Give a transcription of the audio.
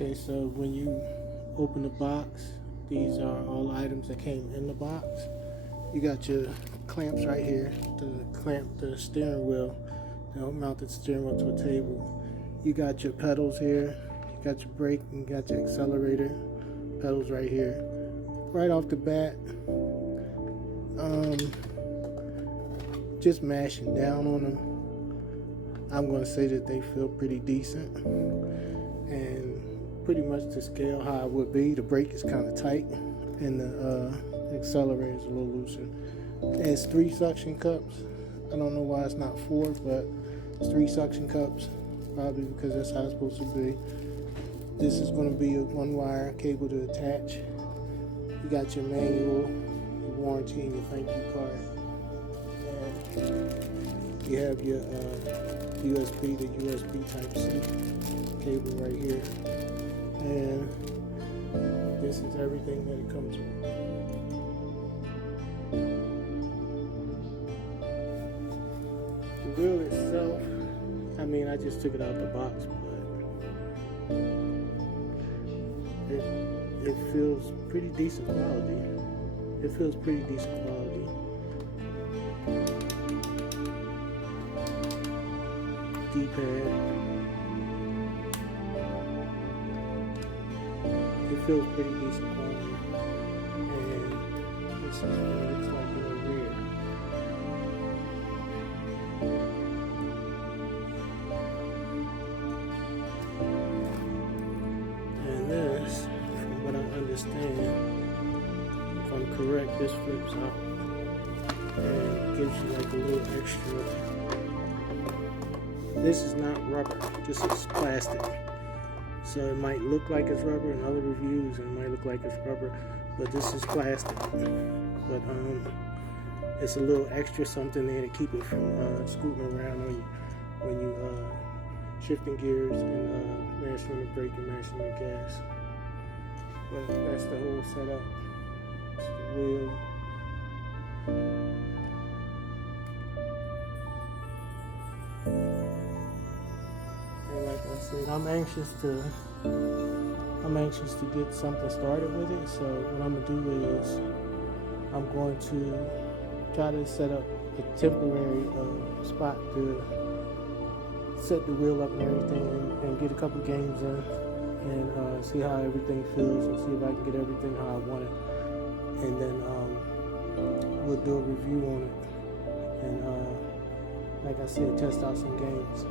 Okay, so when you open the box, these are all items that came in the box. You got your clamps right here to clamp the steering wheel. They'll mount the steering wheel to a table. You got your pedals here. You got your brake and you got your accelerator pedals right here. Right off the bat, just mashing down on them, I'm going to say that they feel pretty decent and pretty much to scale how it would be. The brake is kind of tight and the accelerator is a little looser. It's 3 suction cups. I don't know why it's not 4, but it's 3 suction cups, probably because that's how it's supposed to be. This is going to be a 1-wire cable to attach. You got your manual, your warranty, and your thank you card. And you have your USB to USB Type-C cable right here. And this is everything that it comes with. The wheel itself, I mean, I just took it out the box, but it feels pretty decent quality. It feels pretty decent quality. D-pad. It feels pretty decent quality. And this is what it looks like in the rear. And this, from what I understand, if I'm correct, this flips out and gives you like a little extra. This is not rubber, this is plastic. So it might look like it's rubber in other reviews, and it might look like it's rubber, but this is plastic. But it's a little extra something there to keep it from scooting around on you when you shifting gears and mashing the brake and mashing the gas. But that's the whole setup. It's the wheel. And like I said, I'm anxious to get something started with it. So what I'm gonna do is I'm going to try to set up a temporary spot to set the wheel up and everything, and get a couple games in, and see how everything feels, and see if I can get everything how I want it. And then we'll do a review on it, and like I said, test out some games.